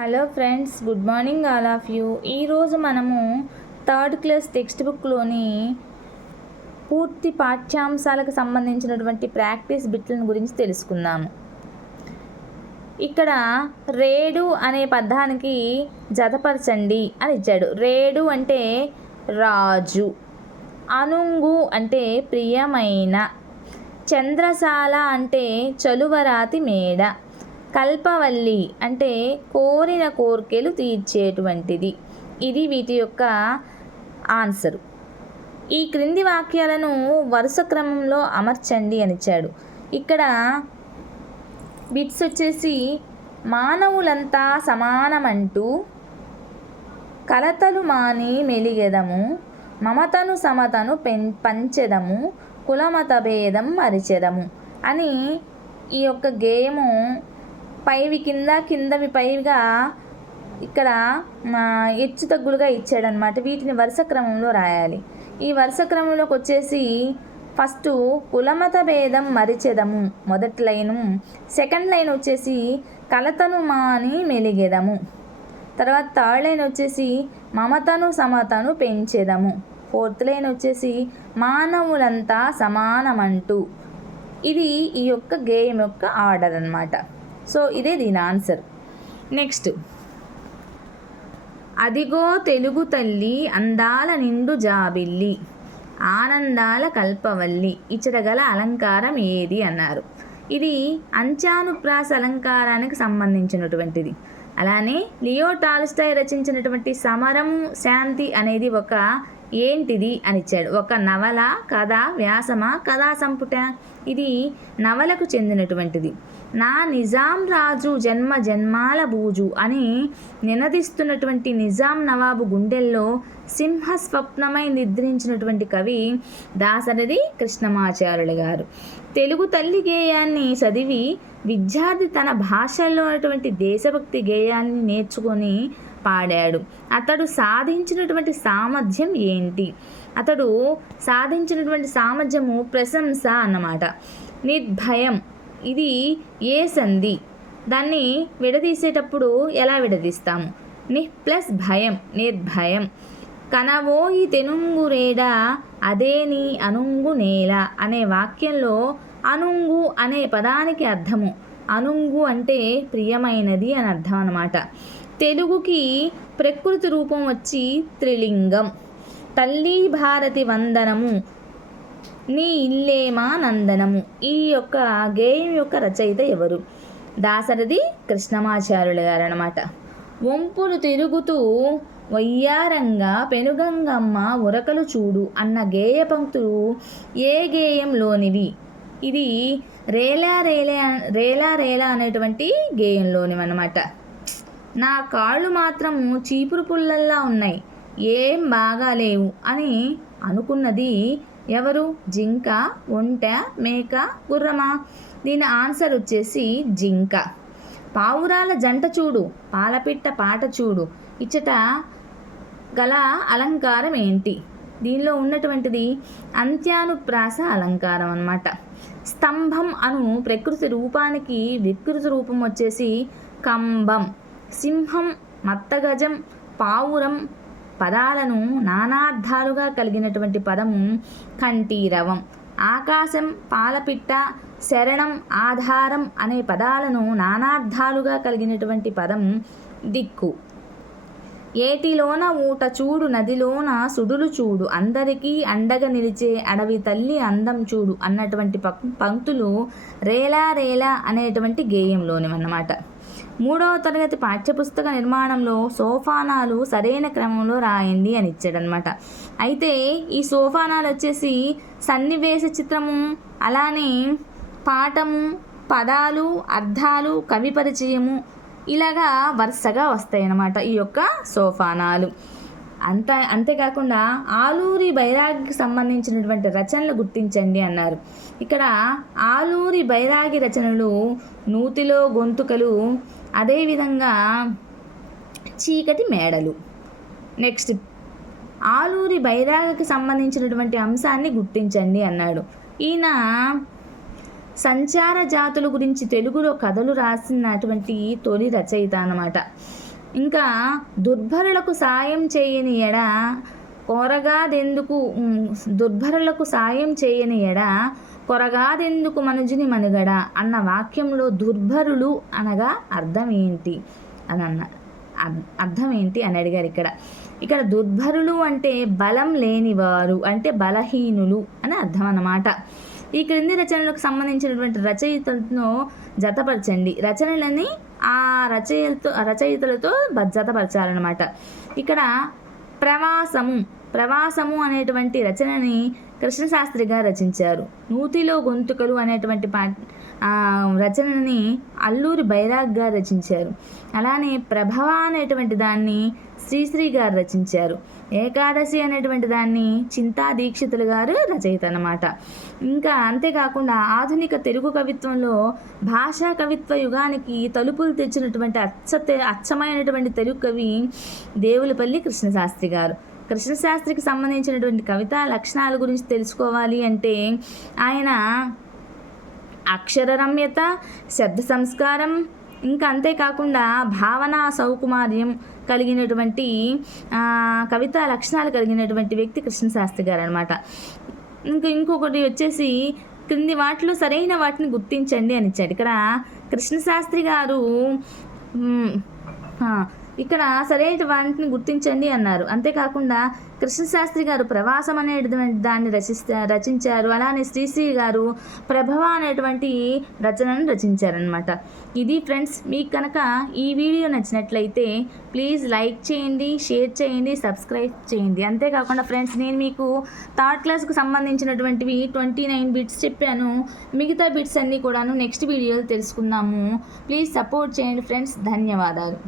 Hello friends, good morning all of you. ఈరోజు మనము third class text బుక్లోని పూర్తి పాఠ్యాంశాలకు సంబంధించినటువంటి ప్రాక్టీస్ బిట్లను గురించి తెలుసుకుందాము. ఇక్కడ రేడు అనే పదానికి జతపరచండి అని ఇచ్చాడు. రేడు అంటే రాజు, అనుంగు అంటే ప్రియమైన, చంద్రశాల అంటే చలువరాతి మేడ, కల్పవల్లి అంటే కోరిన కోర్కెలు తీర్చేటువంటిది. ఇది వీటి యొక్క ఆన్సరు. ఈ క్రింది వాక్యాలను వరుస క్రమంలో అమర్చండి అని ఇచ్చాడు. ఇక్కడ బిట్స్ వచ్చేసి మానవులంతా సమానమంటూ కలతలు మాని మెలిగెదము, మమతను సమతను పంచెదము, కులమత భేదం మరిచెదము అని ఈ యొక్క గేయము పైవి కింద, కిందవి పైగా ఇక్కడ హెచ్చు తగ్గులుగా ఇచ్చాడనమాట. వీటిని వరుస క్రమంలో రాయాలి. ఈ వరుస క్రమంలోకి వచ్చేసి ఫస్ట్ కులమత భేదం మరిచెదము మొదటి లైను, సెకండ్ లైన్ వచ్చేసి కలతను మాని మెలిగెదము, తర్వాత థర్డ్ లైన్ వచ్చేసి మమతను సమతను పెంచెదము, ఫోర్త్ లైన్ వచ్చేసి మానవులంతా సమానమంటూ. ఇది ఈ యొక్క గేయం యొక్క ఆర్డర్ అన్నమాట. సో ఇదే దీని ఆన్సర్. నెక్స్ట్, అదిగో తెలుగు తల్లి అందాల నిండు జాబిల్లి, ఆనందాల కల్పవల్లి, ఇచ్చటగల అలంకారం ఏది అన్నారు. ఇది అంత్యానుప్రాస అలంకారానికి సంబంధించినటువంటిది. అలానే లియో టాల్స్టాయ్ రచించినటువంటి సమరము శాంతి అనేది ఒక ఏంటిది అని ఇచ్చాడు. ఒక నవల, కథ, వ్యాసమా, కథా సంపుట? ఇది నవలకు చెందినటువంటిది. నా నిజాం రాజు జన్మ జన్మాల బూజు అని నినదిస్తున్నటువంటి నిజాం నవాబు గుండెల్లో సింహ స్వప్నమై నిద్రించినటువంటి కవి దాశరథి కృష్ణమాచార్యులు గారు. తెలుగు తల్లి గేయాన్ని చదివి విద్యార్థి తన భాషలో ఉన్నటువంటి దేశభక్తి గేయాన్ని నేర్చుకొని పాడాడు. అతడు సాధించినటువంటి సామర్థ్యం ఏంటి? అతడు సాధించినటువంటి సామర్థ్యము ప్రశంస అన్నమాట. నిర్భయం, ఇది ఏ సంధి? దాన్ని విడదీసేటప్పుడు ఎలా విడదీస్తాము? ని ప్లస్ భయం, నిర్భయం. కనవోయి తెనుంగురేడ అదే నీ అనుంగు నేల అనే వాక్యంలో అనుంగు అనే పదానికి అర్థము అనుంగు అంటే ప్రియమైనది అని అర్థం అన్నమాట. తెలుగుకి ప్రకృతి రూపం వచ్చి త్రిలింగం. తల్లి భారతి వందనము, నీ ఇల్లేమా నందనము. ఈ యొక్క గేయం యొక్క రచయిత ఎవరు? దాశరథి కృష్ణమాచార్యులు గారు అన్నమాట. వంపులు తిరుగుతూ వయ్యారంగా పెనుగంగమ్మ ఉరకలు చూడు అన్న గేయ పంక్తులు ఏ గేయంలోనివి? ఇది రేలా రేలా రేలా రేలా అనేటువంటి గేయంలోనివి అన్నమాట. నా కాళ్ళు మాత్రము చీపురు పుల్లల్లా ఉన్నాయి, ఏం బాగాలేవు అని అనుకున్నది ఎవరు? జింక, ఒంట, మేక, గుర్రమా? దీని ఆన్సర్ వచ్చేసి జింక. పావురాల జంట చూడు, పాలపిట్ట పాట చూడు, ఇచ్చట గల అలంకారం ఏంటి? దీనిలో ఉన్నటువంటిది అంత్యానుప్రాస అలంకారం అన్నమాట. స్తంభం అను ప్రకృతి రూపానికి వికృతి రూపం వచ్చేసి కంబం. సింహం, మత్తగజం, పావురం పదాలను నానార్థాలుగా కలిగినటువంటి పదము కంఠీరవం. ఆకాశం, పాలపిట్ట, శరణం, ఆధారం అనే పదాలను నానార్థాలుగా కలిగినటువంటి పదం దిక్కు. ఏటిలోన ఊట చూడు, నదిలోన సుడులు చూడు, అందరికీ అండగా నిలిచే అడవి తల్లి అందం చూడు అన్నటువంటి పంక్తులు రేలా రేలా అనేటువంటి గేయంలోనివన్నమాట. 3వ తరగతి పాఠ్యపుస్తక నిర్మాణంలో సోపానాలు సరైన క్రమంలో రాయండి అని ఇచ్చాడనమాట. అయితే ఈ సోపానాలు వచ్చేసి సన్నివేశ చిత్రము, అలానే పాఠము, పదాలు, అర్థాలు, కవి పరిచయము ఇలాగా వరుసగా వస్తాయి అన్నమాట ఈ యొక్క సోపానాలు. అంతేకాకుండా ఆలూరి బైరాగికి సంబంధించినటువంటి రచనలు గుర్తించండి అన్నారు. ఇక్కడ ఆలూరి బైరాగి రచనలు నూతిలో గొంతుకలు, అదేవిధంగా చీకటి మేడలు. నెక్స్ట్, ఆలూరి బైరాగికి సంబంధించినటువంటి అంశాన్ని గుర్తించండి అన్నాడు. ఈయన సంచార జాతుల గురించి తెలుగులో కథలు రాసినటువంటి తొలి రచయిత అన్నమాట. ఇంకా దుర్భరులకు సాయం చేయని ఎడ దుర్భరులకు సాయం చేయని ఎడ కొరగాదెందుకు మనుజుని మనుగడ అన్న వాక్యంలో దుర్భరులు అనగా అర్థం ఏంటి అని అడిగారు. ఇక్కడ దుర్భరులు అంటే బలం లేనివారు, అంటే బలహీనులు అని అర్థం అన్నమాట. ఈ క్రింది రచనలకు సంబంధించినటువంటి రచయితలను జతపరచండి. రచనలని ఆ రచయితలతో జతపరచాలన్నమాట. ఇక్కడ ప్రవాసము అనేటువంటి రచనని కృష్ణశాస్త్రి గారు రచించారు. నూతిలో గొంతుకలు అనేటువంటి రచనని అల్లూరి బైరాగ్ గారు రచించారు. అలానే ప్రభవ అనేటువంటి దాన్ని శ్రీశ్రీ గారు రచించారు. ఏకాదశి అనేటువంటి దాన్ని చింతా దీక్షితులు గారు రచయిత అన్నమాట. ఇంకా అంతేకాకుండా ఆధునిక తెలుగు కవిత్వంలో భాషా కవిత్వ యుగానికి తలుపులు తెచ్చినటువంటి అచ్చమైనటువంటి తెలుగు కవి దేవులపల్లి కృష్ణశాస్త్రి గారు. కృష్ణశాస్త్రికి సంబంధించినటువంటి కవితా లక్షణాల గురించి తెలుసుకోవాలి అంటే ఆయన అక్షర రమ్యత, శబ్ద సంస్కారం, ఇంకా అంతేకాకుండా భావనా సౌకుమార్యం కలిగినటువంటి కవితా లక్షణాలు కలిగినటువంటి వ్యక్తి కృష్ణశాస్త్రి గారు అనమాట. ఇంకొకటి వచ్చేసి క్రింది వాటిలో సరైన వాటిని గుర్తించండి అని ఇచ్చాడు. ఇక్కడ కృష్ణశాస్త్రి గారు ఇక్కడ సరైన వాటిని గుర్తించండి అన్నారు. అంతేకాకుండా కృష్ణశాస్త్రి గారు ప్రవాసం అనేటువంటి దాన్ని రచించారు. అలానే శ్రీశ్రీ గారు ప్రభవ అనేటువంటి రచనను రచించారనమాట. ఇది ఫ్రెండ్స్, మీకు కనుక ఈ వీడియో నచ్చినట్లయితే ప్లీజ్ లైక్ చేయండి, షేర్ చేయండి, సబ్స్క్రైబ్ చేయండి. అంతేకాకుండా ఫ్రెండ్స్, నేను మీకు థర్డ్ క్లాస్కు సంబంధించినటువంటివి 29 బిట్స్ చెప్పాను. మిగతా బిట్స్ అన్నీ కూడాను నెక్స్ట్ వీడియోలో తెలుసుకుందాము. ప్లీజ్ సపోర్ట్ చేయండి ఫ్రెండ్స్. ధన్యవాదాలు.